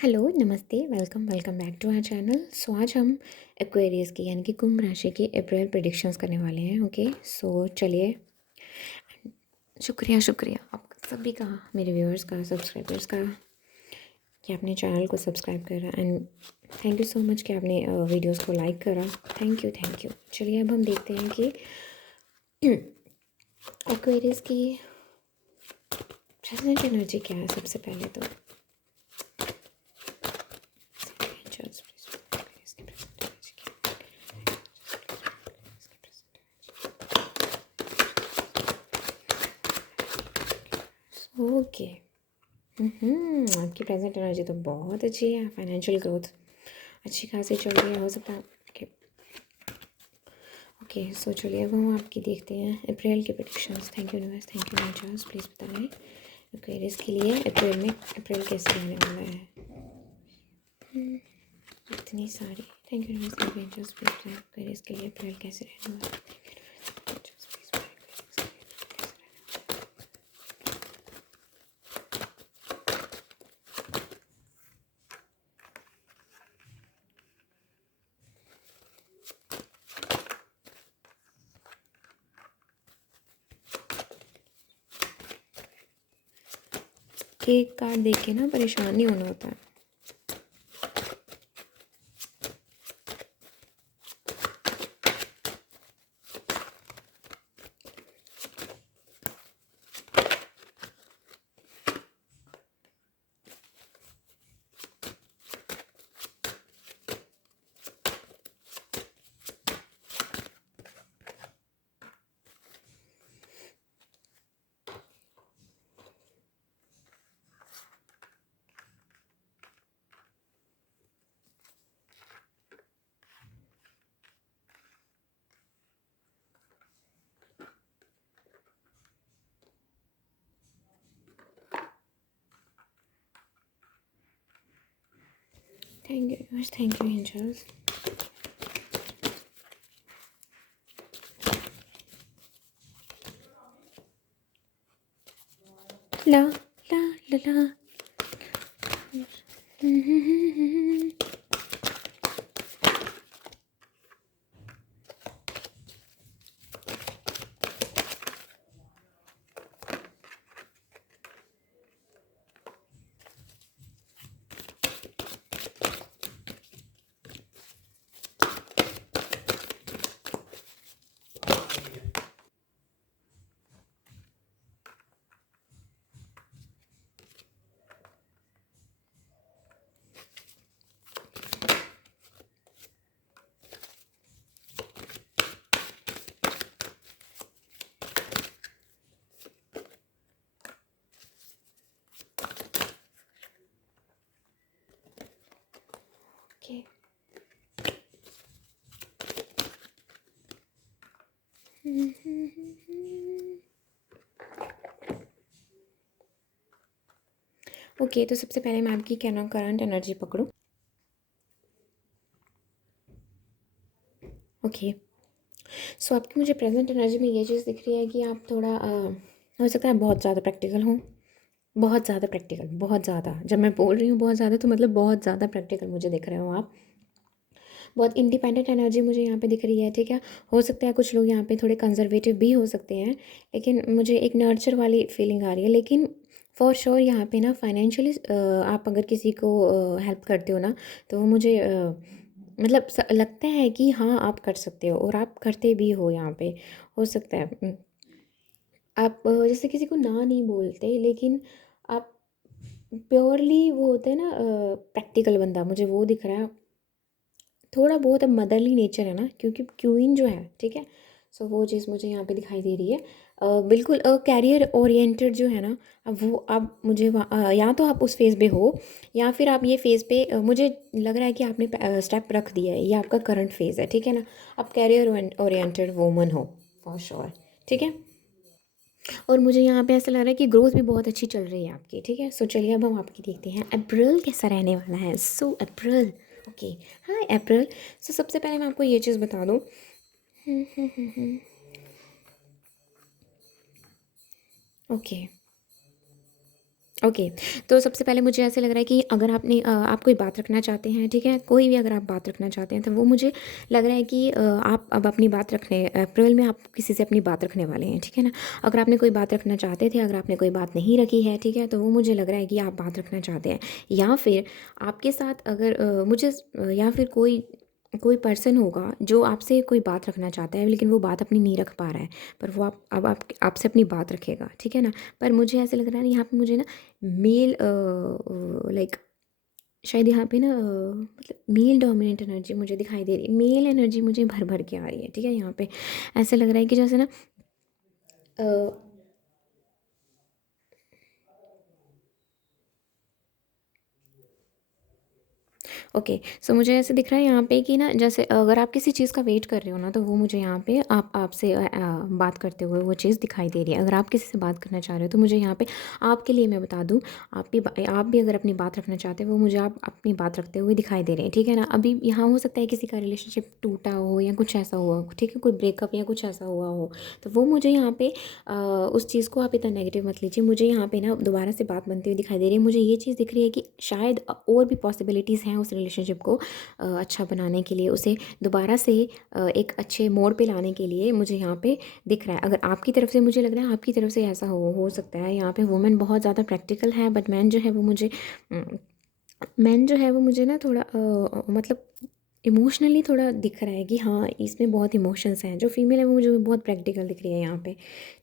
Hello, नमस्ते, welcome welcome back to our channel. So आज हम एक्वेरियस की यानी कि कुंभ राशि की अप्रैल प्रेडिक्शंस करने वाले हैं। ओके, सो चलिए। शुक्रिया शुक्रिया आप सभी का, मेरे व्यूअर्स का, सब्सक्राइबर्स का, कि आपने चैनल को सब्सक्राइब करा। And thank you so much कि आपने वीडियोस को लाइक करा। Thank you thank you. चलिए अब हम देखते हैं कि एक्वेरियस की प्रेजेंट एनर्जी क्या है। सबसे पहले तो ओके, आपकी प्रेजेंट एनर्जी तो बहुत अच्छी है। फाइनेंशियल ग्रोथ अच्छी खासी चल रही है, हो सकता है। ओके ओके, सो चलिए अब हम आपकी देखते हैं अप्रैल के predictions. Thank you universe, thank you natures, please बताएं एक्वेरियस के लिए अप्रैल कैसे रहने वाला है। इतनी सारी thank you universe, thank you natures, please बताएं एक्वेरियस के लिए अप्रैल कैसे रहने वाला है। एक कार्ड देख के ना परेशान नहीं होना होता है। Thank you universe, thank you angels. ला ला ला ला। ओके ओके, तो सबसे पहले मैं आपकी क्या नाम करंट एनर्जी पकड़ूं। ओके, सो आपकी मुझे प्रेजेंट एनर्जी में ये चीज़ दिख रही है कि आप थोड़ा हो सकता है बहुत ज़्यादा प्रैक्टिकल हों। बहुत ज़्यादा प्रैक्टिकल, बहुत ज़्यादा। जब मैं बोल रही हूँ बहुत ज़्यादा तो मतलब बहुत ज़्यादा प्रैक्टिकल मुझे दिख रहे हो आप। बहुत इंडिपेंडेंट एनर्जी मुझे यहाँ पे दिख रही है, ठीक है। हो सकता है कुछ लोग यहाँ पे थोड़े कंजर्वेटिव भी हो सकते हैं, लेकिन मुझे एक नर्चर वाली फीलिंग आ रही है। लेकिन फॉर श्योर यहाँ पे ना फाइनेंशियली आप अगर किसी को हेल्प करते हो ना, तो मुझे मतलब लगता है कि हाँ आप कर सकते हो और आप करते भी हो यहाँ पे। हो सकता है आप जैसे किसी को ना नहीं बोलते, लेकिन आप प्योरली वो होते हैं ना प्रैक्टिकल बंदा, मुझे वो दिख रहा है। थोड़ा बहुत अब मदरली नेचर है ना, क्योंकि क्वीन जो है, ठीक है। सो वो चीज़ मुझे यहाँ पे दिखाई दे रही है। बिल्कुल कैरियर ओरिएंटेड जो है ना, अब वो अब मुझे या तो आप उस फेज़ पे हो, या फिर आप ये फेज़ पे मुझे लग रहा है कि आपने स्टेप रख दिया है। ये आपका करंट फेज़ है, ठीक है ना। आप कैरियर ओरिएंटेड वूमन हो फॉर श्योर, ठीक है। और मुझे यहाँ पे ऐसा लग रहा है कि ग्रोथ भी बहुत अच्छी चल रही है आपकी, ठीक है। सो चलिए अब हम आपकी देखते हैं अप्रैल कैसा रहने वाला है। सो अप्रैल, ओके, हाँ अप्रैल। सो सबसे पहले मैं आपको ये चीज़ बता दूँ। Okay, okay. तो सबसे पहले मुझे ऐसे लग रहा है कि अगर आप कोई बात रखना चाहते हैं, ठीक है? कोई भी अगर आप बात रखना चाहते हैं, तो वो मुझे लग रहा है कि आप अब अपनी बात रखने अप्रैल में आप किसी से अपनी बात रखने वाले हैं, ठीक है ना? अगर आपने कोई बात रखना चाहते थे, अगर आपने कोई बात नहीं रखी है, ठीक है? तो वो मुझे लग रहा है कि आप बात रखना चाहते हैं, या फिर आपके साथ अगर या फिर कोई कोई पर्सन होगा जो आपसे कोई बात रखना चाहता है, लेकिन वो बात अपनी नहीं रख पा रहा है, पर वो आप आपसे अपनी बात रखेगा, ठीक है ना? पर मुझे ऐसे लग रहा है ना, यहाँ पे मुझे ना मेल लाइक शायद यहाँ पे ना मतलब मेल डोमिनेंट एनर्जी मुझे दिखाई दे रही है। मेल एनर्जी मुझे भर भर के आ रही है, ठीक है? यहाँ पे ऐसा लग रहा है कि जैसे ना अ, ओके। सो मुझे ऐसे दिख रहा है यहाँ पे कि ना, जैसे अगर आप किसी चीज़ का वेट कर रहे हो ना, तो वो मुझे यहाँ पे आप आपसे बात करते हुए वो चीज़ दिखाई दे रही है। अगर आप किसी से बात करना चाह रहे हो, तो मुझे यहाँ पे आपके लिए मैं बता दूँ, आप भी अगर अपनी बात रखना चाहते हो, वो मुझे आप अपनी बात रखते हुए दिखाई दे रहे हैं, ठीक है ना? अभी यहाँ हो सकता है किसी का रिलेशनशिप टूटा हो या कुछ ऐसा हुआ हो, ठीक है? कोई ब्रेकअप या कुछ ऐसा हुआ हो, तो वो मुझे यहाँ पे उस चीज़ को आप इतना नेगेटिव मत लीजिए। मुझे यहाँ पे ना दोबारा से बात बनती हुई दिखाई दे रही है। मुझे ये चीज़ दिख रही है कि शायद और भी पॉसिबिलिटीज़ हैं उस रिलेशनशिप को अच्छा बनाने के लिए, उसे दोबारा से एक अच्छे मोड़ पे लाने के लिए मुझे यहाँ पे दिख रहा है। अगर आपकी तरफ से, मुझे लग रहा है आपकी तरफ से ऐसा हो सकता है। यहाँ पे वुमेन बहुत ज़्यादा प्रैक्टिकल है, बट मैन जो है वो मुझे ना थोड़ा मतलब इमोशनली थोड़ा दिख रहा है कि हाँ, इसमें बहुत इमोशंस हैं। जो फीमेल है वो मुझे बहुत प्रैक्टिकल दिख रही है यहाँ पे,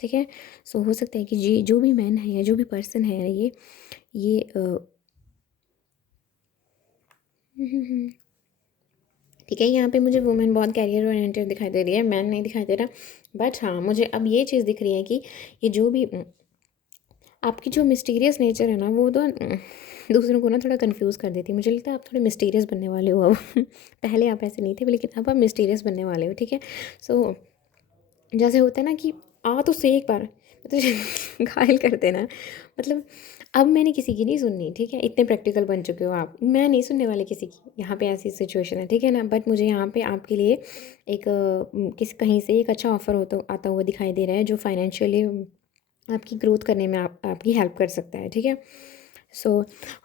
ठीक है? सो हो सकता है कि जी जो भी मैन है या जो भी पर्सन है, ये ठीक है, यहाँ पे मुझे वुमेन बहुत कैरियर ओरिएंटेड दिखाई दे रही है, मैन नहीं दिखाई दे रहा। बट हाँ, मुझे अब ये चीज़ दिख रही है कि ये जो भी आपकी जो मिस्टीरियस नेचर है ना, वो तो दूसरों को ना थोड़ा कंफ्यूज कर देती है। मुझे लगता है आप थोड़े मिस्टीरियस बनने वाले हो अब। पहले आप ऐसे नहीं थे, लेकिन अब आप मिस्टीरियस बनने वाले हो, ठीक है? सो जैसे होता है ना कि आ तो सही एक बार, तो घायल कर देना। मतलब अब मैंने किसी की नहीं सुननी, ठीक है? इतने प्रैक्टिकल बन चुके हो आप, मैं नहीं सुनने वाले किसी की। यहाँ पे ऐसी सिचुएशन है, ठीक है ना? बट मुझे यहाँ पे आपके लिए एक किसी कहीं से एक अच्छा ऑफर होता आता हुआ दिखाई दे रहा है, जो फाइनेंशियली आपकी ग्रोथ करने में आपकी हेल्प कर सकता है, ठीक है? सो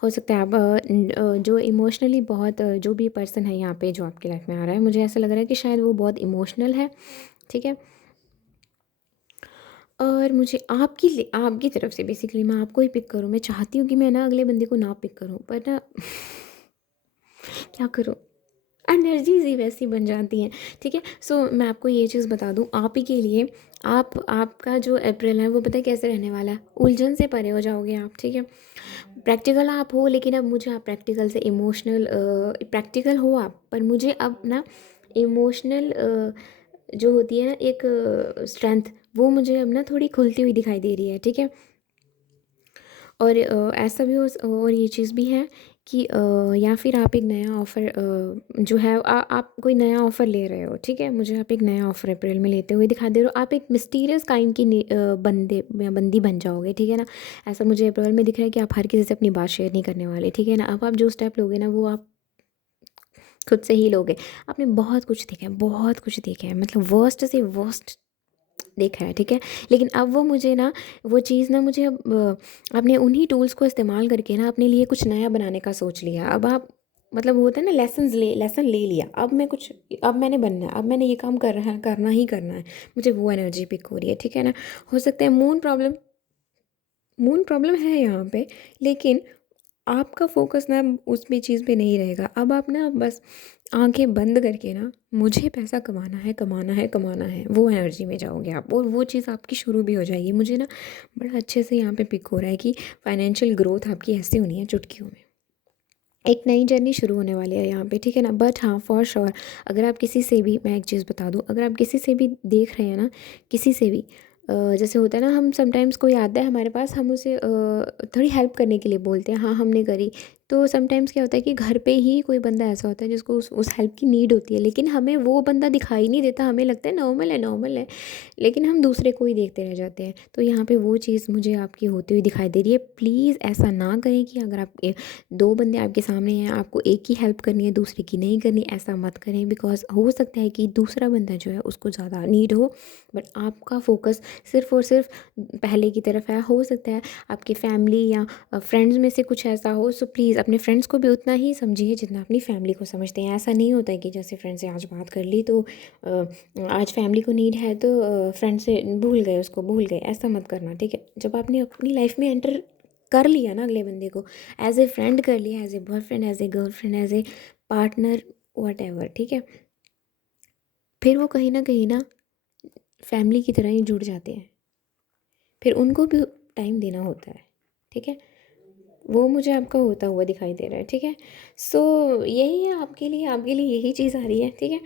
हो सकता है आप जो इमोशनली बहुत जो भी पर्सन है यहाँ पे जो आपकी लाइफ में आ रहा है, मुझे ऐसा लग रहा है कि शायद वो बहुत इमोशनल है, ठीक है? और मुझे आपकी तरफ से बेसिकली मैं आपको ही पिक करूँ। मैं चाहती हूँ कि मैं ना अगले बंदे को ना पिक करूँ, पर ना क्या करूँ? एनर्जीज़ ही वैसी बन जाती हैं, ठीक है? सो मैं आपको ये चीज़ बता दूँ, आप ही के लिए आपका जो अप्रैल है वो पता है कैसे रहने वाला है? उलझन से परे हो जाओगे आप, ठीक है? प्रैक्टिकल आप हो, लेकिन अब मुझे आप प्रैक्टिकल से इमोशनल प्रैक्टिकल हो आप, पर मुझे अब ना इमोशनल जो होती है ना एक स्ट्रेंथ, वो मुझे अब ना थोड़ी खुलती हुई दिखाई दे रही है, ठीक है? और ऐसा भी और ये चीज़ भी है कि या फिर आप एक नया ऑफ़र जो है आप कोई नया ऑफ़र ले रहे हो, ठीक है? मुझे आप एक नया ऑफ़र अप्रैल में लेते हुए दिखा दे रहे हो। आप एक मिस्टीरियस काइंड की बंदे या बंदी बन जाओगे, ठीक है ना? ऐसा मुझे अप्रैल में दिख रहा है कि आप हर किसी से अपनी बात शेयर नहीं करने वाले, ठीक है ना? अब आप जो स्टेप लोगे ना, वो आप खुद से ही लोगे। आपने बहुत कुछ देखा है, बहुत कुछ देखा है, मतलब वर्स्ट से वर्स्ट देखा है, ठीक है? लेकिन अब वो मुझे ना वो चीज़ ना मुझे अब अपने उन्हीं टूल्स को इस्तेमाल करके ना अपने लिए कुछ नया बनाने का सोच लिया। अब आप मतलब होता है ना, लेसन ले लिया। अब मैंने बनना है, अब मैंने ये काम करना ही करना है। मुझे वो एनर्जी पिक हो रही है, ठीक है ना? हो सकता है मून प्रॉब्लम है यहाँ पे, लेकिन आपका फ़ोकस ना उस भी चीज़ पे नहीं रहेगा। अब आप ना बस आँखें बंद करके ना, मुझे पैसा कमाना है, कमाना है, कमाना है, वो एनर्जी में जाओगे आप, और वो चीज़ आपकी शुरू भी हो जाएगी। मुझे ना बड़ा अच्छे से यहाँ पे पिक हो रहा है कि फाइनेंशियल ग्रोथ आपकी ऐसे होनी है चुटकियों में। एक नई जर्नी शुरू होने वाली है यहाँ पे, ठीक है ना? बट हाँ, फॉर श्योर अगर आप किसी से भी, मैं एक चीज़ बता दूँ, अगर आप किसी से भी देख रहे हैं ना, किसी से भी जैसे होता है ना, हम समटाइम्स कोई आता है हमारे पास, हम उसे थोड़ी हेल्प करने के लिए बोलते हैं, हाँ हमने करी, तो समटाइम्स क्या होता है कि घर पे ही कोई बंदा ऐसा होता है जिसको उस हेल्प की नीड होती है, लेकिन हमें वो बंदा दिखाई नहीं देता, हमें लगता है नॉर्मल है, नॉर्मल है, लेकिन हम दूसरे को ही देखते रह जाते हैं। तो यहाँ पे वो चीज़ मुझे आपकी होती हुई दिखाई दे रही है। प्लीज़ ऐसा ना करें कि अगर आप 2 बंदे आपके सामने हैं, आपको एक की हेल्प करनी है, दूसरे की नहीं करनी, ऐसा मत करें। बिकॉज़ हो सकता है कि दूसरा बंदा जो है उसको ज़्यादा नीड हो, बट आपका फ़ोकस सिर्फ़ और सिर्फ पहले की तरफ है। हो सकता है आपकी फैमिली या फ्रेंड्स में से कुछ ऐसा हो, सो प्लीज़ अपने फ्रेंड्स को भी उतना ही समझिए जितना अपनी फैमिली को समझते हैं। ऐसा नहीं होता है कि जैसे फ्रेंड से आज बात कर ली तो आज फैमिली को नीड है तो फ्रेंड से भूल गए, उसको भूल गए, ऐसा मत करना, ठीक है। जब आपने अपनी लाइफ में एंटर कर लिया ना अगले बंदे को, एज ए फ्रेंड कर लिया, as a boyfriend, as a girlfriend, as a partner, whatever, ठीक है, फिर वो कहीं ना फैमिली की तरह ही जुड़ जाते हैं। फिर उनको भी टाइम देना होता है, ठीक है। वो मुझे आपका होता हुआ दिखाई दे रहा है, ठीक है। सो यही है आपके लिए यही चीज़ आ रही है, ठीक है।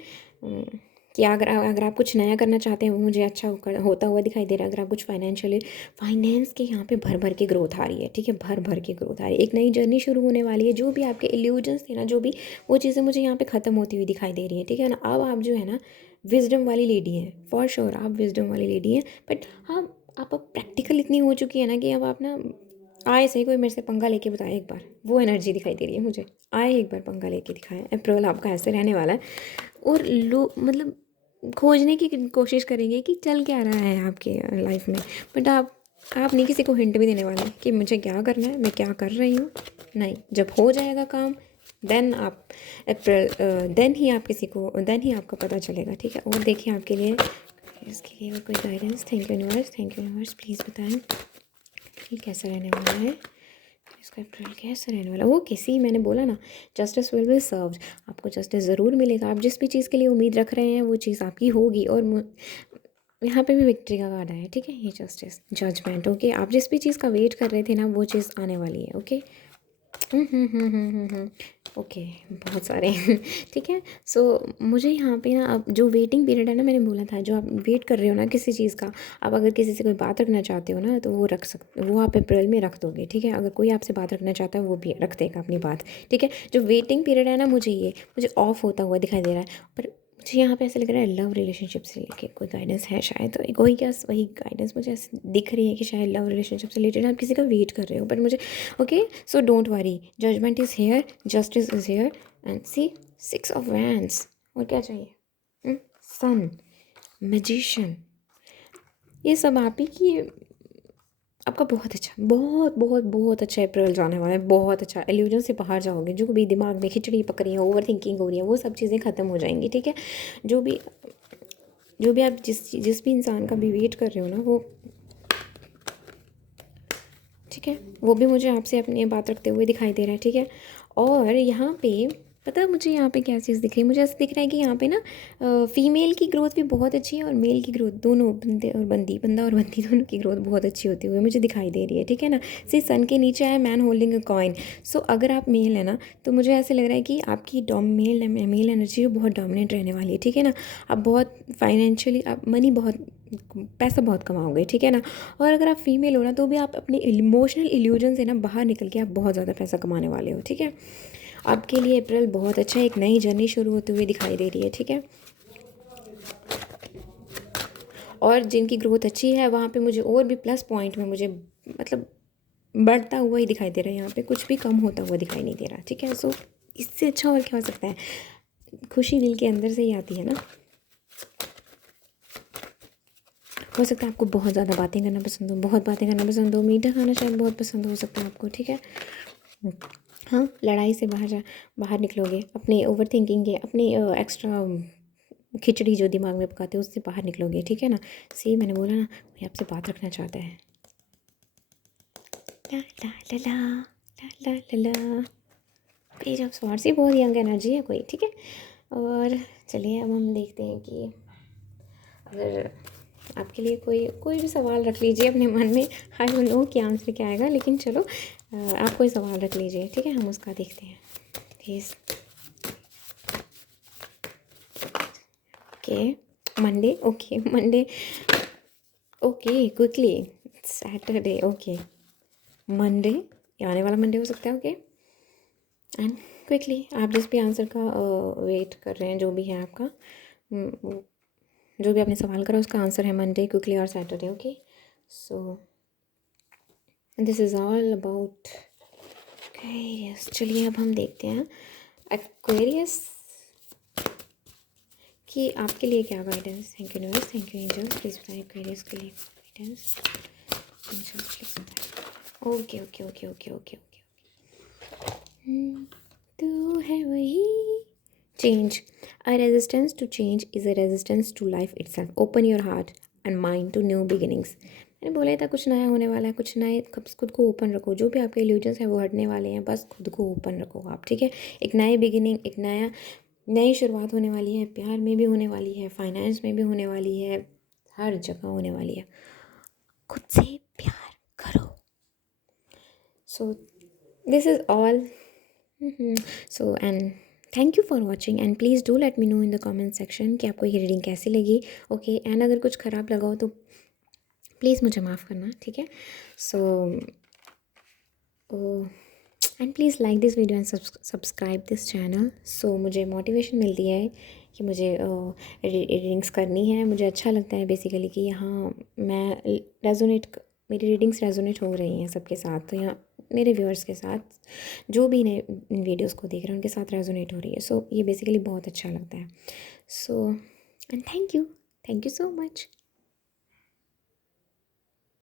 कि अगर आप कुछ नया करना चाहते हैं, वो मुझे अच्छा होता हुआ दिखाई दे रहा है। अगर आप कुछ फाइनेंस के यहाँ पे भर भर के ग्रोथ आ रही है, ठीक है, भर भर के ग्रोथ आ रही है, एक नई जर्नी शुरू होने वाली है। जो भी आपके इल्यूजन्स थे ना, जो भी वो चीज़ें मुझे यहाँ पे ख़त्म होती हुई दिखाई दे रही है, ठीक है ना। अब आप जो है ना विजडम वाली लेडी हैं, फॉर श्योर आप विजडम वाली लेडी हैं। बट हाँ, आप अब प्रैक्टिकल इतनी हो चुकी है ना कि अब आप ना आए सही कोई मेरे से पंगा लेके बताए एक बार, वो एनर्जी दिखाई दे रही है मुझे। आए एक बार पंगा लेके दिखाएं, अप्रैल आपका ऐसे रहने वाला है। और मतलब खोजने की कोशिश करेंगे कि चल क्या रहा है आपके लाइफ में, बट आप नहीं किसी को हिंट भी देने वाले कि मुझे क्या करना है, मैं क्या कर रही हूँ। नहीं, जब हो जाएगा काम देन आप अप्रैल देन ही आपका पता चलेगा, ठीक है। और देखिए आपके लिए इसके लिए और कोई guidance. Thank you universe, please बताएं कि कैसा रहने वाला है इसका अप्रैल, कैसा रहने वाला। वो किसी मैंने बोला ना, जस्टिस विल बी सर्व्ड, आपको जस्टिस ज़रूर मिलेगा। आप जिस भी चीज़ के लिए उम्मीद रख रहे हैं वो चीज़ आपकी होगी। और यहाँ पे भी विक्ट्री का कार्ड आया, ठीक है, ये जस्टिस जजमेंट, ओके। आप जिस भी चीज़ का वेट कर रहे थे ना वो चीज़ आने वाली है, ओके। ओके, बहुत सारे ठीक है। सो मुझे यहाँ पे ना अब जो वेटिंग पीरियड है ना, मैंने बोला था जो आप वेट कर रहे हो ना किसी चीज़ का, आप अगर किसी से कोई बात रखना चाहते हो ना तो वो आप अप्रैल में रख दोगे, ठीक है। अगर कोई आपसे बात रखना चाहता है वो भी रख देगा अपनी बात, ठीक है। जो वेटिंग पीरियड है ना मुझे ऑफ होता हुआ दिखाई दे रहा है। पर मुझे यहाँ पे ऐसा लग रहा है लव रिलेशनशिप से लेके कोई गाइडेंस है शायद, तो वही गाइडेंस मुझे ऐसे दिख रही है कि शायद लव रिलेशनशिप से रिलेटेड आप किसी का वेट कर रहे हो। बट मुझे okay, so don't worry, judgement is here, justice is here, and see 6 of wands. और क्या चाहिए, सन, मैजिशियन, ये सब आप ही की। आपका बहुत अच्छा, बहुत बहुत बहुत अच्छा अप्रैल जाने वाला है, बहुत अच्छा। एल्यूजन से बाहर जाओगे, जो भी दिमाग में खिचड़ी पक रही है, ओवर थिंकिंग हो रही है, वो सब चीज़ें ख़त्म हो जाएंगी, ठीक है। जो भी जो भी आप जिस भी इंसान का भी वेट कर रहे हो ना वो, ठीक है, वो भी मुझे आपसे अपनी बात रखते हुए दिखाई दे रहा है, ठीक है। और यहाँ पे पता है मुझे यहाँ पे क्या चीज़ दिख रही है, मुझे ऐसा दिख रहा है कि यहाँ पे ना फीमेल की ग्रोथ भी बहुत अच्छी है और मेल की ग्रोथ, दोनों बंदा और बंदी दोनों की ग्रोथ बहुत अच्छी होती हुई मुझे दिखाई दे रही है, ठीक है ना। सी सन के नीचे है मैन होल्डिंग अ कॉइन। सो अगर आप मेल है ना तो मुझे ऐसे लग रहा है कि आपकी मेल एनर्जी बहुत डोमिनेट रहने वाली है, ठीक है ना। आप बहुत फाइनेंशियली आप पैसा बहुत कमाओगे, ठीक है ना। और अगर आप फीमेल हो ना तो भी आप अपने इमोशनल इल्यूजन से ना बाहर निकल के आप बहुत ज़्यादा पैसा कमाने वाले हो, ठीक है। आपके लिए अप्रैल बहुत अच्छा है, एक नई जर्नी शुरू होते हुए दिखाई दे रही है, ठीक है। और जिनकी ग्रोथ अच्छी है वहाँ पे मुझे और भी प्लस पॉइंट में मुझे मतलब बढ़ता हुआ ही दिखाई दे रहा है, यहाँ पे कुछ भी कम होता हुआ दिखाई नहीं दे रहा, ठीक है। सो इससे अच्छा और क्या हो सकता है, खुशी दिल के अंदर से ही आती है ना। हो सकता है आपको बहुत ज़्यादा बातें करना पसंद हो, बहुत बातें करना पसंद हो, मीठा खाना शायद बहुत पसंद हो सकता है आपको, ठीक है। हाँ, लड़ाई से बाहर निकलोगे, अपने ओवर थिंकिंग के, अपने एक्स्ट्रा खिचड़ी जो दिमाग में पकाते हो उससे बाहर निकलोगे, ठीक है ना। सी मैंने बोला ना कोई आपसे बात रखना चाहता है। ला ला ला ला ला ला ला ला, पेज ऑफ स्वॉर्ड्स, ये बहुत यंग एनर्जी है कोई, ठीक है। और चलिए अब हम देखते हैं कि अगर आपके लिए कोई भी सवाल रख लीजिए अपने मन में। आई डोंट नो कि आंसर क्या आएगा, लेकिन चलो आप कोई सवाल रख लीजिए, ठीक है, हम उसका देखते हैं please. Okay, Monday, okay, quickly, Saturday, okay, Monday, ये आने वाला मंडे हो सकता है, ओके। एंड क्विकली आप जिस भी आंसर का वेट कर रहे हैं, जो भी है आपका, जो भी आपने सवाल करा उसका आंसर है मंडे, क्विकली और Saturday. Okay, so this is all about Aquarius. चलिए अब हम देखते हैं एक्वेरियस कि आपके लिए क्या guidance. Thank you universe, thank you angels, please बताएं एक्वेरियस के लिए गाइडेंस। एंजल्स प्लीज़ बताएं। Okay okay okay okay okay okay. तू है वही change. A resistance to change is a resistance to life itself. Open your heart and mind to new beginnings. मैंने बोला था कुछ नया होने वाला है, कुछ नए, खुद को ओपन रखो। जो भी आपके इल्यूजन्स हैं वो हटने वाले हैं, बस खुद को ओपन रखो आप, ठीक है। एक नई बिगिनिंग, एक नई शुरुआत होने वाली है। प्यार में भी होने वाली है, फाइनेंस में भी होने वाली है, हर जगह होने वाली है। खुद से प्यार करो। So this is all. So and thank you for watching and please do let me know in the comment section कि आपको ये रीडिंग कैसी लगी। ओके, एंड अगर कुछ ख़राब लगा हो तो प्लीज़ मुझे माफ़ करना, ठीक है। So and please like this video and subscribe this channel. So मुझे मोटिवेशन मिलती है कि मुझे रीडिंग्स करनी है। मुझे अच्छा लगता है बेसिकली कि यहाँ मैं मेरी रीडिंग्स रेजोनेट हो रही हैं सबके साथ, तो यहाँ मेरे व्यूअर्स के साथ, जो भी ने इन वीडियोज़ को देख रहे हैं उनके साथ रेजोनेट हो रही है। सो ये बेसिकली बहुत अच्छा लगता है। So and thank you so much.